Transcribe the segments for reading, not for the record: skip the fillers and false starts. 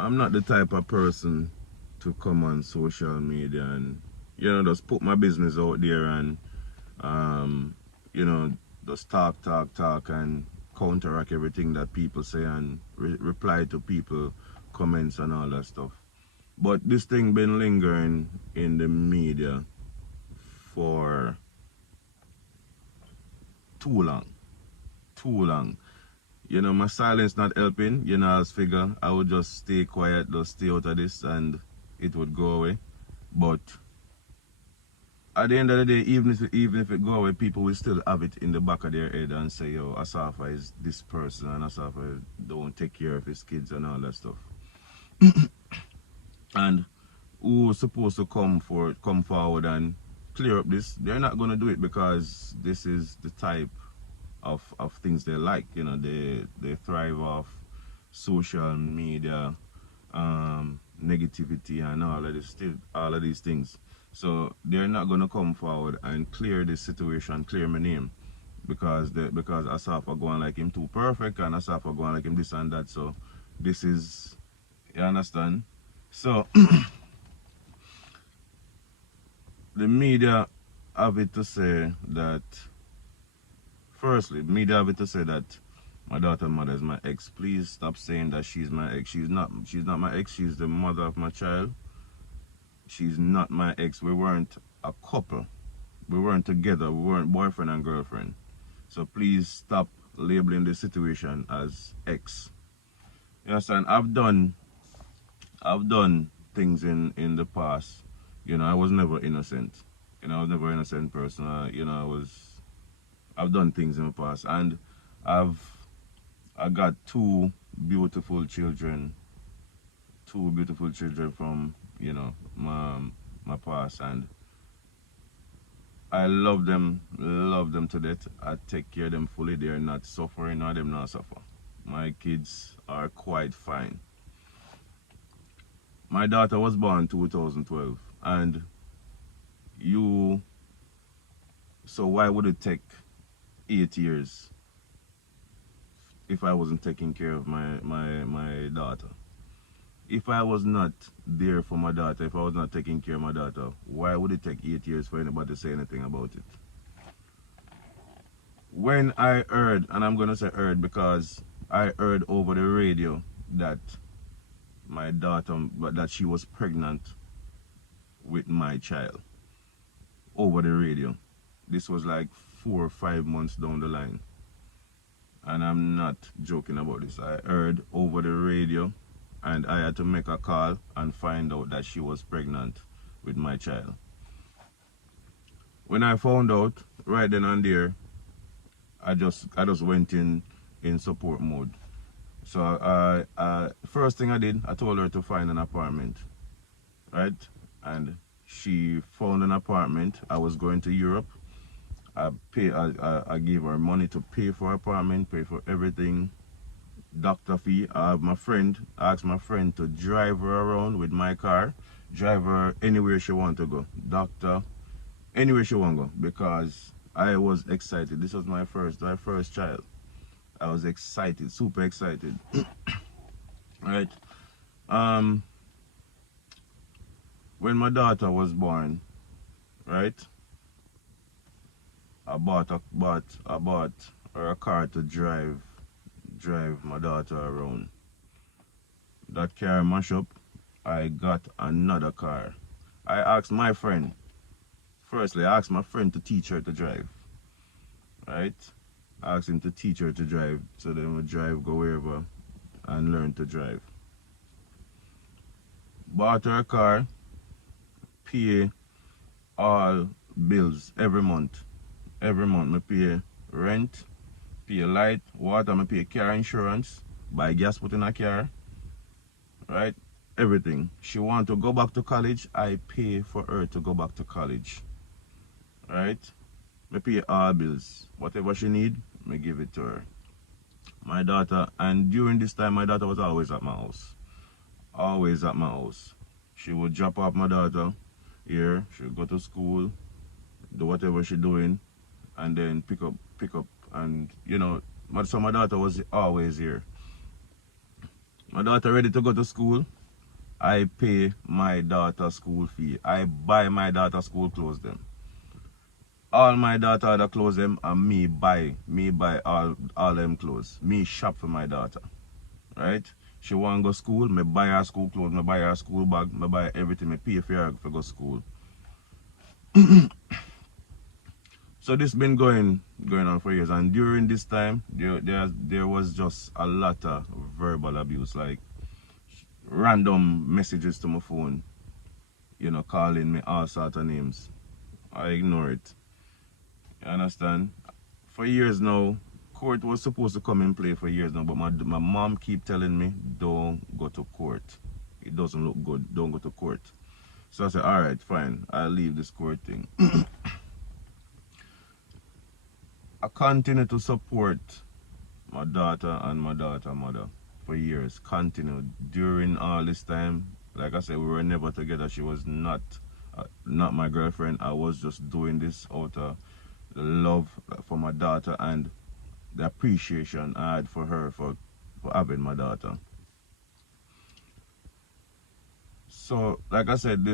I'm not the type of person to come on social media and, just put my business out there and, um, you know, just talk, and counteract everything that people say and reply to people comments and all that stuff. But this thing been lingering in the media for too long, too long. My silence not helping. I was figure I would just stay quiet, just stay out of this, and it would go away. But at the end of the day, even if it go away, people will still have it in the back of their head and say, "Yo, Asafa is this person, and Asafa don't take care of his kids and all that stuff." And who's supposed to come forward and clear up this? They're not gonna do it because this is the type of things they like. They thrive off social media, negativity, and all of these things. So they're not gonna come forward and clear this situation, clear my name, because Asafa going like him too perfect, and Asafa going like him this and that. So this is, you understand? So the media have it to say that. Firstly, media have it to say that my daughter's mother is my ex. Please stop saying that she's my ex. She's not my ex. She's the mother of my child. She's not my ex. We weren't a couple. We weren't together. We weren't boyfriend and girlfriend. So please stop labeling the situation as ex. You understand? I've done things in the past. I was never innocent. I was never an innocent person. I've done things in the past, and I got two beautiful children from my past, and I love them to death. I take care of them fully. They're not suffering, or them not suffer. My kids are quite fine. My daughter was born 2012, and so why would it take 8 years if I wasn't taking care of my daughter? If I was not there for my daughter, if I was not taking care of my daughter, why would it take 8 years for anybody to say anything about it? When I heard, and I'm gonna say heard because I heard over the radio that my daughter, that she was pregnant with my child, over the radio. This was like 4 or 5 months down the line. And I'm not joking about this. I heard over the radio, and I had to make a call and find out that she was pregnant with my child. When I found out, right then and there, I just went in support mode. So first thing I did, I told her to find an apartment, right? And she found an apartment. I was going to Europe. I gave her money to pay for apartment, pay for everything, doctor fee. I asked my friend to drive her around with my car, drive her anywhere she want to go, doctor, anywhere she want to go, because I was excited. This was my first child. I was excited, super excited. Right. When my daughter was born, right, I bought her a car to drive my daughter around. That car mash up. I got another car. I asked my friend. Firstly, I asked my friend to teach her to drive. Right? I asked him to teach her to drive, so then we drive, go wherever, and learn to drive. Bought her a car, pay all bills every month. Every month, I pay rent, pay light, water, I pay car insurance, buy gas put in a car, right? Everything. She want to go back to college, I pay for her to go back to college, right? I pay all bills. Whatever she need, I give it to her. My daughter, and during this time, my daughter was always at my house. Always at my house. She would drop off my daughter here, she would go to school, do whatever she doing, and then pick up, and so my daughter was always here. My daughter ready to go to school. I pay my daughter school fee. I buy my daughter school clothes them. All my daughter other clothes them and me buy all them clothes. Me shop for my daughter. Right? She want go school, me buy her school clothes, me buy her school bag, me buy everything, me pay for her for go school. So this been going on for years, and during this time there was just a lot of verbal abuse, like random messages to my phone, you know, calling me all sorts of names. I ignore it. You understand? For years now, court was supposed to come in play for years now, but my mom keep telling me, don't go to court. It doesn't look good. Don't go to court. So I said, all right, fine. I'll leave this court thing. I continue to support my daughter and my daughter mother for years. Continued during all this time. Like I said, we were never together. She was not my girlfriend. I was just doing this out of the love for my daughter and the appreciation I had for her for having my daughter. So, like I said,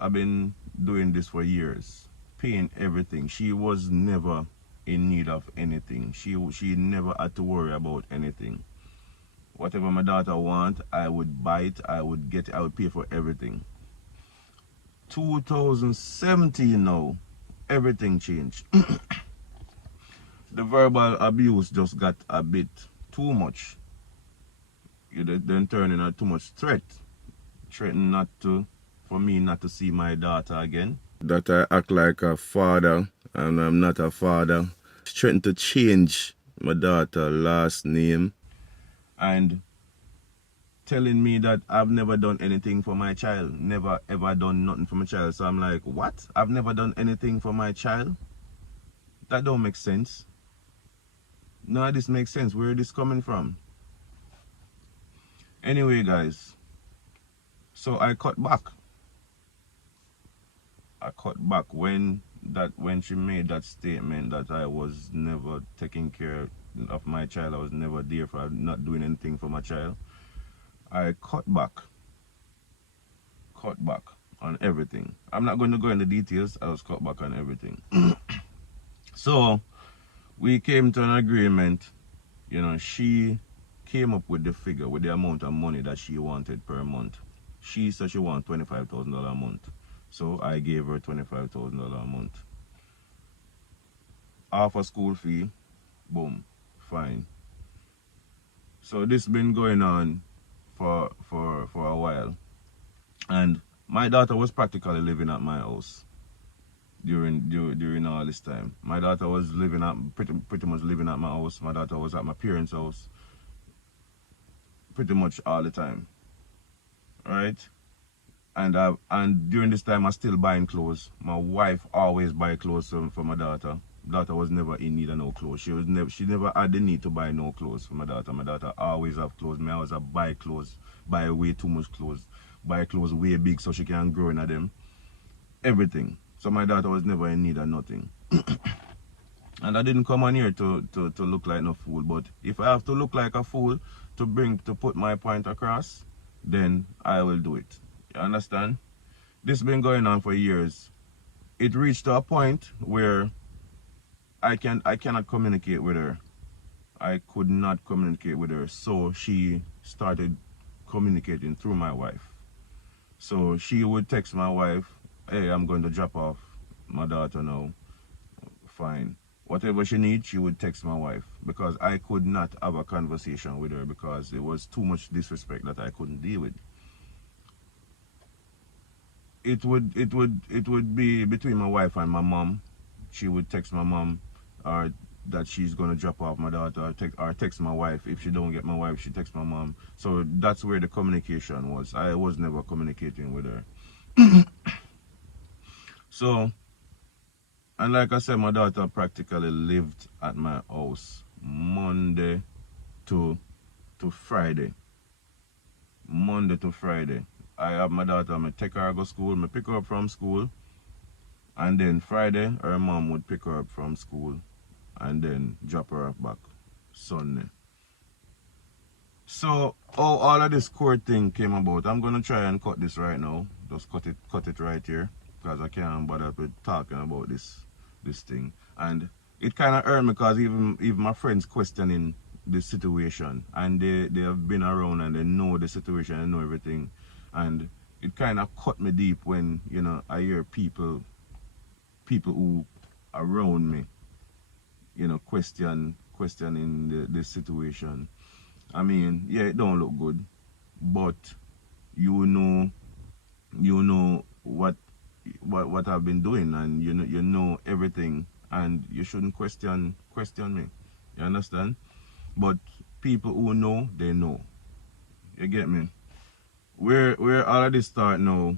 I've been doing this for years, paying everything. She was never in need of anything. She never had to worry about anything. Whatever my daughter want, I would buy it, I would get it, I would pay for everything. 2017 now, everything changed. The verbal abuse just got a bit too much. You then turning out too much threat. Threatening for me not to see my daughter again. That I act like a father and I'm not a father. Threatening to change my daughter's last name and telling me that I've never done anything for my child. Never ever done nothing for my child. So I'm like, what? I've never done anything for my child? That don't make sense. None of this makes sense. Where is this coming from? Anyway, guys, so I cut back. I cut back when she made that statement that I was never taking care of my child. I was never there for not doing anything for my child. I cut back on everything. I'm not going to go into details. I was cut back on everything. So we came to an agreement. You know, she came up with the figure, with the amount of money that she wanted per month. She said she wanted $25,000 a month. So I gave her $25,000 a month. Half a school fee, boom, fine. So this been going on for a while. And my daughter was practically living at my house during all this time. My daughter was living at pretty much living at my house. My daughter was at my parents' house pretty much all the time. Right? And during this time I still buying clothes. My wife always buy clothes for my daughter. Daughter was never in need of no clothes. She never had the need to buy no clothes for my daughter. My daughter always have clothes. Me always have buy clothes, buy way too much clothes, buy clothes way big so she can grow in them. Everything. So my daughter was never in need of nothing. And I didn't come on here to look like no fool. But if I have to look like a fool to put my point across, then I will do it. You understand? This has been going on for years. It reached to a point where I cannot communicate with her. I could not communicate with her. So she started communicating through my wife. So she would text my wife, hey, I'm going to drop off my daughter now. Fine. Whatever she needs, she would text my wife, because I could not have a conversation with her because it was too much disrespect that I couldn't deal with. It would be between my wife and my mom. She would text my mom or that she's gonna drop off my daughter, or text my wife. If she don't get my wife, she texts my mom. So that's where the communication was. I was never communicating with her. So, and like I said, my daughter practically lived at my house Monday to Friday. Monday to Friday. I have my daughter, I take her to school, I pick her up from school, and then Friday her mom would pick her up from school and then drop her off back Sunday. So how all of this court thing came about, I'm gonna try and cut this right now. Just cut it right here, because I can't bother with talking about this thing. And it kind of hurt me, because even my friends questioning the situation, and they have been around and they know the situation and know everything, and it kind of cut me deep when I hear people who around me questioning the situation. I mean, yeah, it don't look good, but you know, what I've been doing, and you know everything, and you shouldn't question me. You understand? But people who know, they know. You get me? Where all of this start now?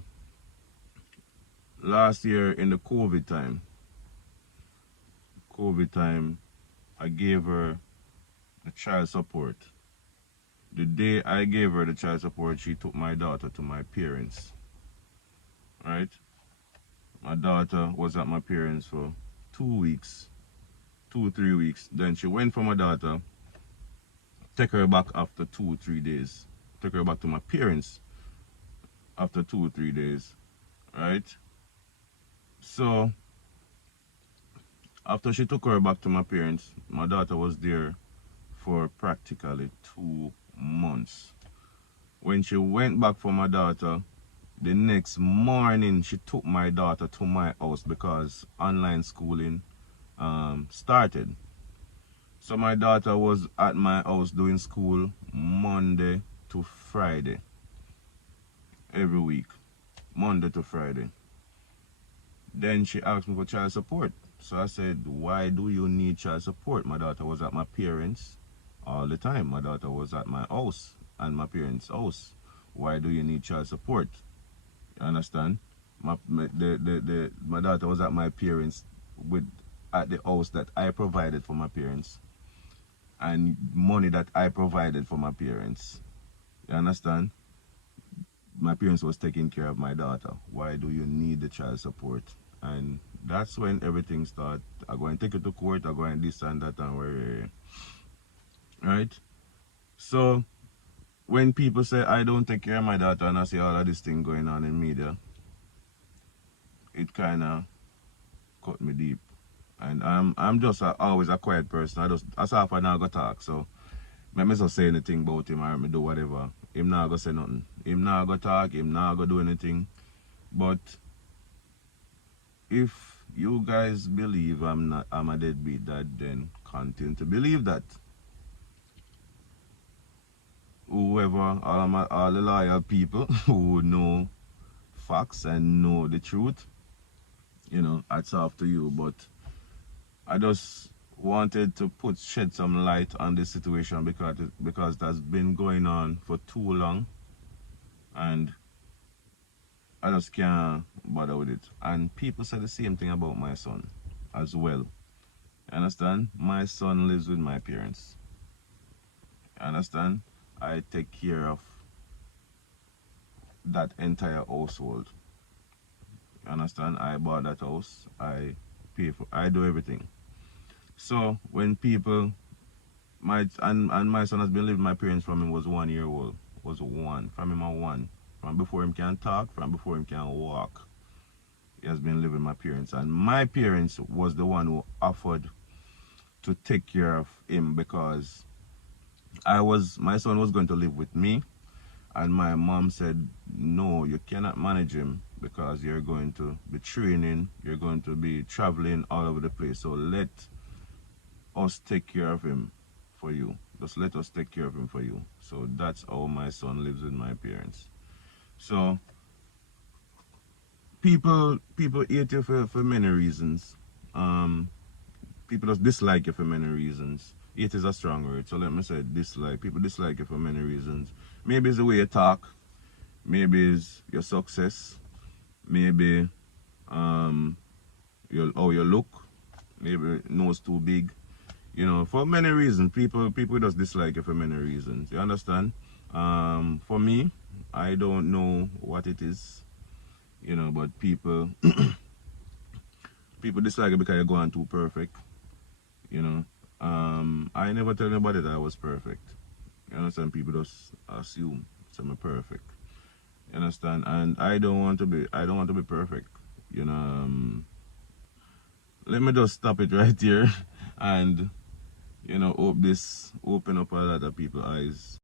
Last year in the COVID time, I gave her the child support. The day I gave her the child support, she took my daughter to my parents. Right? My daughter was at my parents for 2 weeks, 2 3 weeks. Then she went for my daughter, take her back after 2 3 days. Take her back to my parents after 2 3 days. Right? So after she took her back to my parents, my daughter was there for practically 2 months. When she went back for my daughter, the next morning she took my daughter to my house, because online schooling started. So my daughter was at my house doing school Monday to Friday, every week, Monday to Friday. Then she asked me for child support. So I said, why do you need child support? My daughter was at my parents all the time. My daughter was at my house and my parents' house. Why do you need child support? You understand? My daughter was at my parents at the house that I provided for my parents, and money that I provided for my parents. You understand? My parents was taking care of my daughter. Why do you need the child support? And that's when everything started. I go and take it to court. I go and this and that and where, right? So when people say I don't take care of my daughter, and I see all of this thing going on in media, it kind of cut me deep. And I'm just always a quiet person. Asafa now go talk, so me just say anything about him, or me do whatever. Him not go say nothing. Him not go talk. Him not go do anything. But if you guys believe I'm a deadbeat dad, then continue to believe that. Whoever, all the loyal people who know facts and know the truth, it's up to you. But I just wanted to shed some light on this situation, because that's been going on for too long, and I just can't bother with it. And people say the same thing about my son as well. You understand? My son lives with my parents. You understand? I take care of that entire household. You understand? I bought that house. I do everything. So when people, my son has been living with my parents from him was 1 year old. Was one. From him at one. From before him can talk, from before him can walk. He has been living with my parents. And my parents was the one who offered to take care of him, because my son was going to live with me, and my mom said, no, you cannot manage him, because you're going to be training, you're going to be traveling all over the place, so let us take care of him for you. Just let us take care of him for you. So that's how my son lives with my parents. So people hate you for many reasons. People just dislike you for many reasons. Hate is a strong word, so let me say dislike. People dislike you for many reasons. Maybe it's the way you talk, maybe it's your success, maybe how you look, maybe nose too big. For many reasons. People just dislike you for many reasons. You understand? For me, I don't know what it is, but people people dislike you because you're going too perfect. I never tell anybody that I was perfect. You understand? People just assume I'm perfect. You understand? And I don't want to be perfect. You know, let me just stop it right here and hope this open up a lot of people's eyes.